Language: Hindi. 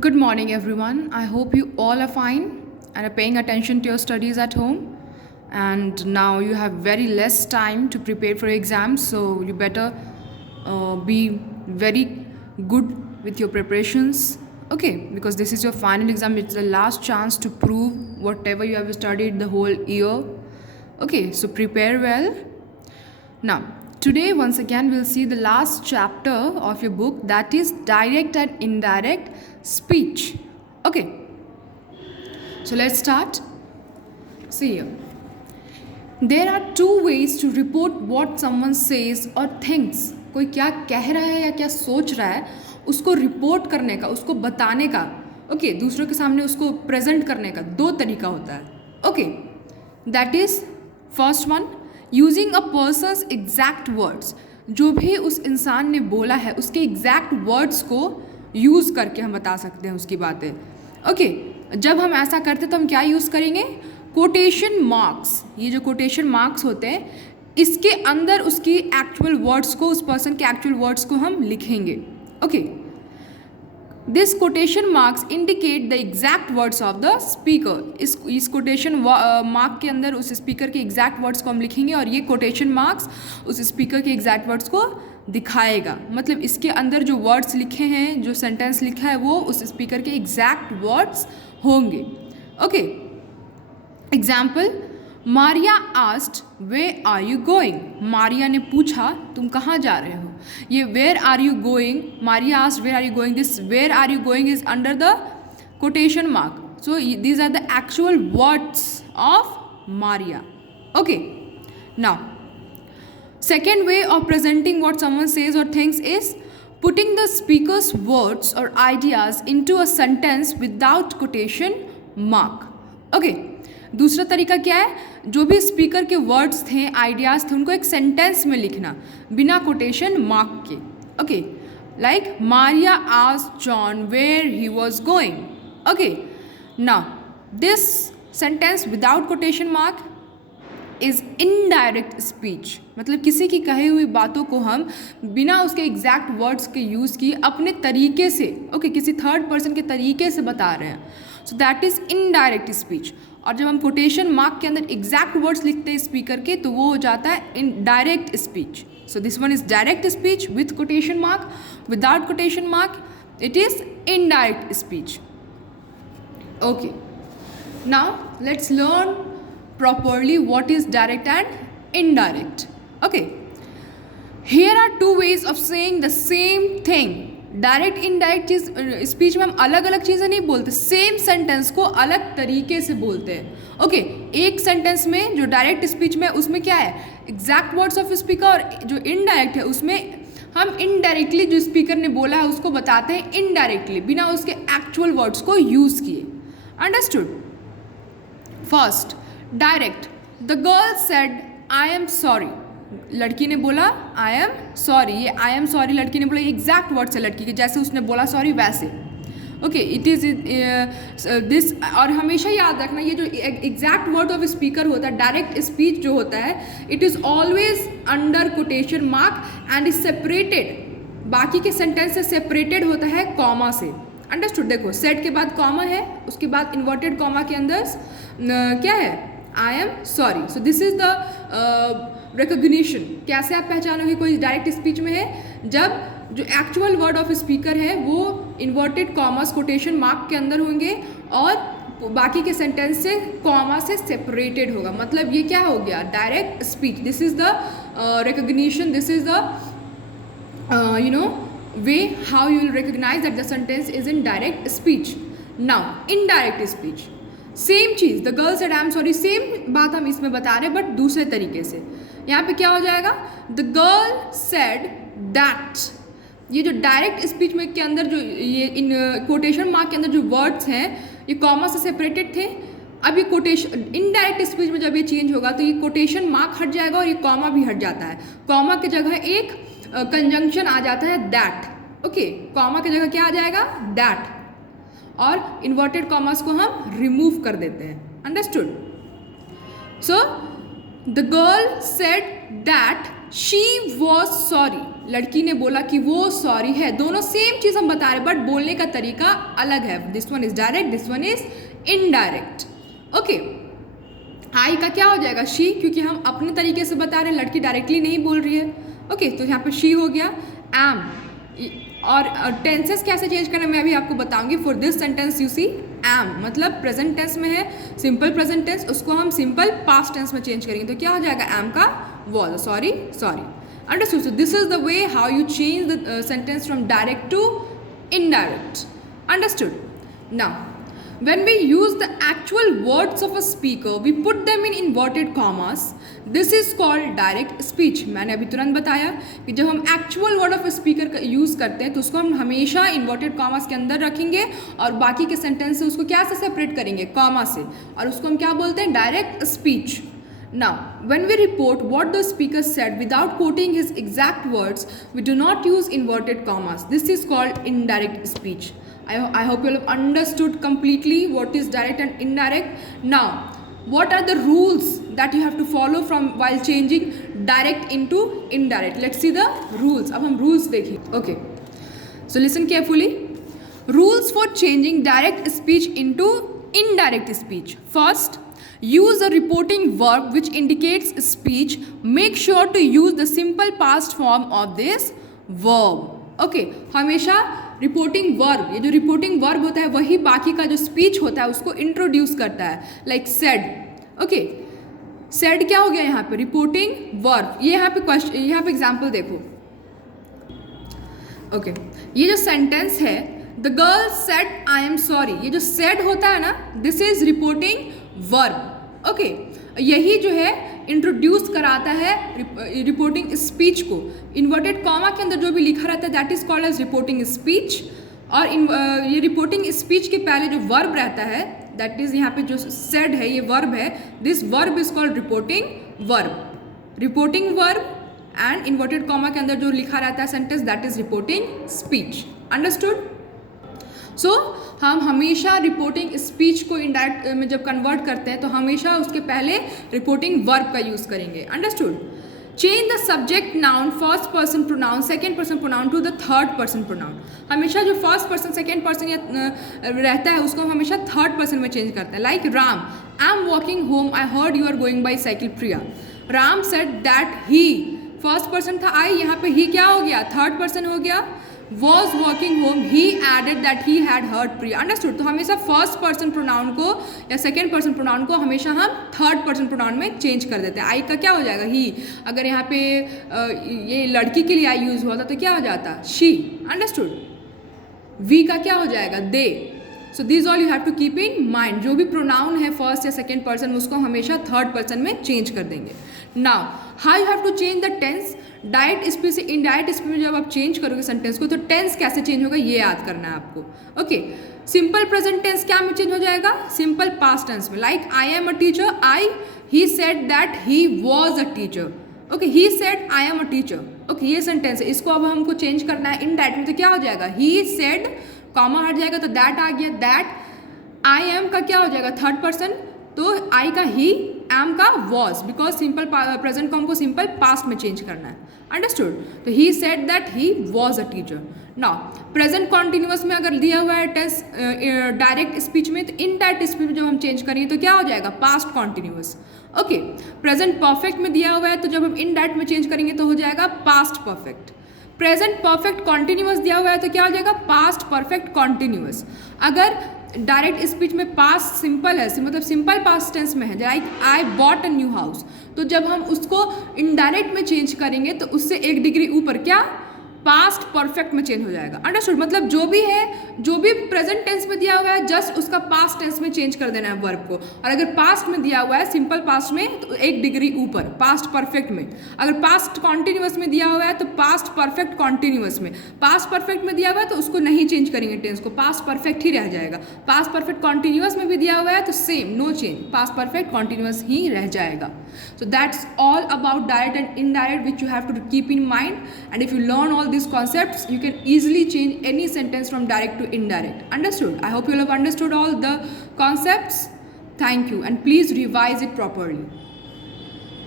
Good morning, everyone. I hope you all are fine and are paying attention to your studies at home. And now you have very less time to prepare for exams, so you better be very good with your preparations. Okay, because this is your final exam, it's the last chance to prove whatever you have studied the whole year. Okay, so prepare well. Now, today once again we'll see the last chapter of your book, that is direct and indirect speech. Okay, so let's start. See here. There are two ways to report what someone says or thinks. कोई क्या कह रहा है या क्या सोच रहा है उसको रिपोर्ट करने का, उसको बताने का, ओके, दूसरों के सामने उसको प्रेजेंट करने का दो तरीका होता है. Okay, that is first one, using a persons exact words. जो भी उस इंसान ने बोला है उसके एग्जैक्ट वर्ड्स को यूज़ करके हम बता सकते हैं उसकी बातें. ओके, जब हम ऐसा करते तो हम क्या यूज़ करेंगे? Quotation marks. ये जो कोटेशन मार्क्स होते हैं इसके अंदर उसकी एक्चुअल वर्ड्स को, उस पर्सन के एक्चुअल वर्ड्स को हम लिखेंगे. Okay, this quotation marks indicate the exact words of the speaker. इस कोटेशन मार्क के अंदर उस स्पीकर के एग्जैक्ट वर्ड्स को हम लिखेंगे और ये कोटेशन मार्क्स उस स्पीकर के एग्जैक्ट वर्ड्स को दिखाएगा. मतलब इसके अंदर जो वर्ड्स लिखे हैं, जो सेंटेंस लिखा है, वो उस स्पीकर के एग्जैक्ट वर्ड्स होंगे. Okay, example, Maria asked where are you going. Maria ने पूछा तुम कहाँ जा रहे हो. ये where are you going, Maria asked where are you going, this where are you going is under the quotation mark. So these are the actual words of Maria. Okay, now second way of presenting what someone says or thinks is putting the speaker's words or ideas into a sentence without quotation mark. Okay, दूसरा तरीका क्या है? जो भी स्पीकर के वर्ड्स थे, आइडियाज़ थे, उनको एक सेंटेंस में लिखना बिना कोटेशन मार्क के. Okay, like Maria asked John where he was going. Okay, now this sentence without quotation mark is indirect speech. मतलब किसी की कही हुई बातों को हम बिना उसके एग्जैक्ट वर्ड्स के यूज़ किए अपने तरीके से, ओके, किसी थर्ड पर्सन के तरीके से बता रहे हैं. So that is indirect speech. और जब हम कोटेशन मार्क के अंदर एग्जैक्ट वर्ड्स लिखते हैं स्पीकर के तो वो हो जाता है in direct speech. So this one is direct speech with quotation mark. Without quotation mark it is indirect speech. Okay, now let's learn properly what is direct and indirect. Okay, here are two ways of saying the same thing. Direct indirect cheese speech में हम अलग अलग चीज़ें नहीं बोलते, सेम सेंटेंस को अलग तरीके से बोलते हैं. ओके, एक सेंटेंस में जो डायरेक्ट स्पीच में उसमें क्या है, एग्जैक्ट वर्ड्स ऑफ स्पीकर, और जो इनडायरेक्ट है उसमें हम इनडायरेक्टली जो स्पीकर ने बोला है उसको बताते हैं इनडायरेक्टली बिना उसके एक्चुअल वर्ड्स को यूज़ किए. Understood? First, direct. The girl said I am sorry. लड़की ने बोला आई एम सॉरी. ये आई एम सॉरी लड़की ने बोला, एग्जैक्ट वर्ड्स है लड़की के, जैसे उसने बोला सॉरी वैसे. Okay, it is this. और हमेशा याद रखना ये जो एग्जैक्ट वर्ड ऑफ स्पीकर होता है, डायरेक्ट स्पीच जो होता है, it is always under quotation mark and is separated. बाकी के सेंटेंस से सेपरेटेड होता है कॉमा से. अंडरस्टूड? देखो, सेट के बाद कॉमा है, उसके बाद इन्वर्टेड कॉमा के अंदर क्या है, आई am sorry. So this is the recognition. कैसे आप पहचानोगे कोई डायरेक्ट स्पीच में है? जब जो एक्चुअल वर्ड ऑफ स्पीकर है वो इन्वर्टेड कॉमास कोटेशन मार्क के अंदर होंगे और बाकी के सेंटेंस से कॉमा से सेपरेटेड होगा. मतलब ये क्या हो गया, direct speech. This is the recognition, this is the way how you will recognize that the sentence is in direct speech. Now indirect speech, same cheese. The girl said I am sorry, same बात हम इसमें बता रहे हैं बट दूसरे तरीके से. यहाँ पे क्या हो जाएगा, द गर्ल सेड दैट. ये जो डायरेक्ट स्पीच में के अंदर जो ये इन कोटेशन मार्क के अंदर जो वर्ड्स हैं ये कॉमा से सेपरेटेड थे. अब ये कोटेशन इनडायरेक्ट स्पीच में जब ये चेंज होगा तो ये कोटेशन मार्क हट जाएगा और ये कॉमा भी हट जाता है. कॉमा की जगह एक कंजंक्शन आ जाता है दैट. ओके, कॉमा की जगह क्या आ जाएगा, दैट. और इन्वर्टेड कॉमास को हम रिमूव कर देते हैं. Understood? So the girl said that she was sorry, लड़की ने बोला कि वो सॉरी है। दोनों सेम चीज़ हम बता रहे हैं बट बोलने का तरीका अलग है। This one is direct, this one is indirect. Okay, I का क्या हो जाएगा? शी, क्योंकि हम अपने तरीके से बता रहे हैं, लड़की डायरेक्टली नहीं बोल रही है। ओके, तो यहाँ पे शी हो गया। एम, और टेंसेस कैसे चेंज करना मैं अभी आपको बताऊंगी। For this sentence you see am मतलब प्रेजेंट टेंस में है, सिंपल प्रेजेंट टेंस, उसको हम सिंपल पास्ट टेंस में चेंज करेंगे तो क्या हो जाएगा? एम का was, sorry sorry. Understood? So this is the way how you change the sentence from direct to indirect. Understood? Now, when we use the actual words of a speaker, we put them in inverted commas. This is called direct speech. मैंने अभी तुरंत बताया कि जब हम actual word of a speaker का यूज़ करते हैं तो उसको हम हमेशा inverted commas के अंदर रखेंगे और बाकी के सेंटेंस से उसको क्या से सेपरेट करेंगे? कॉमा से, और उसको हम क्या बोलते हैं? Direct speech. Now, when we report what the speaker said without quoting his exact words, we do not use inverted commas. This is called indirect speech. I hope you have understood completely what is direct and indirect. Now, what are the rules that you have to follow from while changing direct into indirect? Let's see the rules. अब हम rules देखें. Okay. So listen carefully. Rules for changing direct speech into indirect speech. First, use a reporting verb which indicates speech. Make sure to use the simple past form of this verb. Okay, हमेशा रिपोर्टिंग वर्ब, ये जो रिपोर्टिंग वर्ब होता है वही बाकी का जो स्पीच होता है उसको इंट्रोड्यूस करता है, लाइक सेड। ओके, सेड क्या हो गया यहाँ पे? Reporting verb. ये यहाँ पे क्वेश्चन, यहाँ पे एग्जाम्पल देखो। ओके, ये जो सेंटेंस है, the girl said I am sorry, ये जो सेड होता है ना, this is reporting verb. Okay, यही जो है इंट्रोड्यूस कराता है रिपोर्टिंग स्पीच को। इन्वर्टेड कॉमा के अंदर जो भी लिखा रहता है that is called as reporting speech. और ये रिपोर्टिंग स्पीच के पहले जो वर्ब रहता है दैट इज यहाँ पे जो सेड है ये वर्ब है, this verb is called reporting verb. Reporting verb and inverted comma के अंदर जो लिखा रहता है sentence that is reporting speech. Understood? So हम हमेशा रिपोर्टिंग स्पीच को इनडायरेक्ट में जब कन्वर्ट करते हैं तो हमेशा उसके पहले रिपोर्टिंग वर्ब का यूज़ करेंगे। Understood? Change the subject noun first person pronoun second person pronoun to the third person pronoun. हमेशा जो फर्स्ट पर्सन सेकेंड पर्सन या रहता है उसको हम हमेशा थर्ड पर्सन में चेंज करते हैं। Like Ram, I am walking home, I heard you are going by cycle Priya. Ram said that he, first person था आई, यहाँ पे ही क्या हो गया? थर्ड पर्सन हो गया। was walking home, he added that he had heard Priya. Understood? तो हमेशा फर्स्ट पर्सन प्रोनाउन को या सेकेंड पर्सन प्रोनाउन को हमेशा हम थर्ड पर्सन प्रोनाउन में चेंज कर देते हैं। आई का क्या हो जाएगा? ही। अगर यहाँ पे ये लड़की के लिए आई यूज़ हुआ था तो क्या हो जाता? शी। अंडरस्टूड? वी का क्या हो जाएगा? They. So this all you have to keep in mind. जो भी प्रोनाउन है फर्स्ट या सेकेंड पर्सन उसको हमेशा थर्ड पर्सन में चेंज कर देंगे। Now how you have to change the tense. Direct speech से इनडायरेक्ट स्पीच में जब आप चेंज करोगे सेंटेंस को तो टेंस कैसे चेंज होगा ये याद करना है आपको। ओके, सिंपल प्रेजेंट टेंस क्या में चेंज हो जाएगा? सिंपल पास्ट टेंस में। Like I am a teacher, I, he said that he was a teacher. Okay, he said I am a teacher. Okay, ये सेंटेंस है, इसको अब हमको चेंज करना है इनडायरेक्ट में तो क्या हो जाएगा? ही सेड, कॉमा हट जाएगा तो दैट आ गया। दैट, आई एम का क्या हो जाएगा? थर्ड पर्सन, तो आई का ही, एम का वॉज, बिकॉज सिंपल प्रेजेंट को हमको सिंपल पास्ट में चेंज करना है। अंडरस्टूड? तो he said that he was a teacher. Now present continuous में अगर दिया हुआ है टेंस डायरेक्ट स्पीच में तो इनडायरेक्ट स्पीच में जब हम चेंज करेंगे तो क्या हो जाएगा? Past continuous. Okay, present perfect में दिया हुआ है तो जब हम इनडायरेक्ट में चेंज करेंगे तो हो जाएगा past perfect. Present perfect continuous दिया हुआ है तो क्या हो जाएगा? Past perfect continuous. अगर डायरेक्ट स्पीच में पास्ट सिंपल है, मतलब सिंपल पास्ट टेंस में है, like I bought a new house, तो जब हम उसको इनडायरेक्ट में चेंज करेंगे तो उससे एक डिग्री ऊपर क्या? पास्ट परफेक्ट में चेंज हो जाएगा। अंडरस्टूड? मतलब जो भी है, जो भी प्रेजेंट टेंस में दिया हुआ है जस्ट उसका पास्ट टेंस में चेंज कर देना है वर्ब को। और अगर पास्ट में दिया हुआ है सिंपल पास्ट में तो एक डिग्री ऊपर पास्ट परफेक्ट में। अगर पास्ट कॉन्टिन्यूअस में दिया हुआ है तो पास्ट परफेक्ट कॉन्टिन्यूअस में। पास्ट परफेक्ट में दिया हुआ है तो उसको नहीं चेंज करेंगे टेंस को, पास्ट परफेक्ट ही रह जाएगा। पास्ट परफेक्ट कॉन्टिन्यूअस में भी दिया हुआ है तो same, no change, past perfect continuous ही रह जाएगा। So that's all about direct and indirect which you have to keep in mind, and if you learn all these concepts you can easily change any sentence from direct to indirect. Understood? I hope you will have understood all the concepts. Thank you, and please revise it properly.